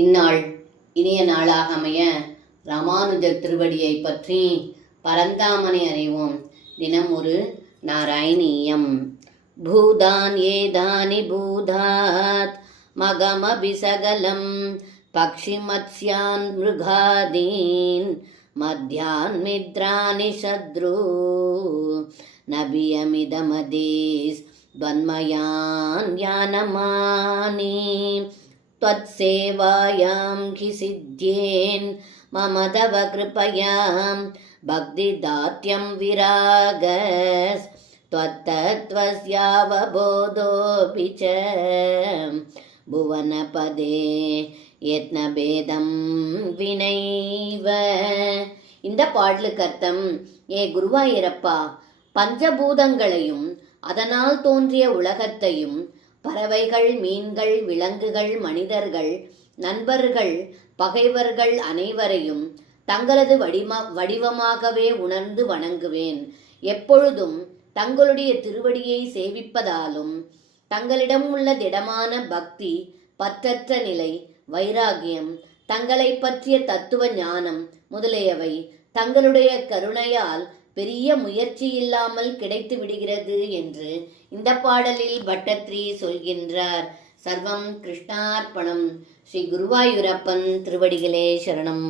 இந்நாள் இனிய நாளாக அமைய ராமானுஜர் திருவடியை பற்றி பரந்தாமனை அறிவோம். தினம் ஒரு நாராயணீயம். பூதான் ஏதானி பூதாத் மகமபிசகலம் பக்ஷி மத்ஸ்யான் மிருகாதீன் மத்யான் மித்ராணி சத்ரு நபியமிதமதீஸ் வன்மயான் யானமானி त्वत्सेवायां हि सिद्ध्येन् मम तव कृपयां भक्तिदात्यं विरागस् त्वत्तत्त्वस्यावबोधोऽपि च भुवनपदे यत्नभेदं विनैव. இந்த பாடலுக்கு அர்த்தம்: ஏ குருவாயிரப்பா, பஞ்சபூதங்களையும் அதனால் தோன்றிய உலகத்தையும் பறவைகள், மீன்கள், விலங்குகள், மனிதர்கள், நண்பர்கள், பகைவர்கள் அனைவரையும் தங்களது வடிவமாகவே உணர்ந்து வணங்குவேன். எப்பொழுதும் தங்களுடைய திருவடியை சேவிப்பதாலும் தங்களிடம் உள்ள திடமான பக்தி, பற்றற்ற நிலை, வைராகியம், தங்களை பற்றிய தத்துவ ஞானம் முதலியவை தங்களுடைய கருணையால் பெரிய முயற்சி இல்லாமல் கிடைத்து விடுகிறது என்று இந்த பாடலில் பட்டத்ரி சொல்கின்றார். சர்வம் கிருஷ்ணார்ப்பணம். ஸ்ரீ குருவாயூரப்பன் திருவடிகளே சரணம்.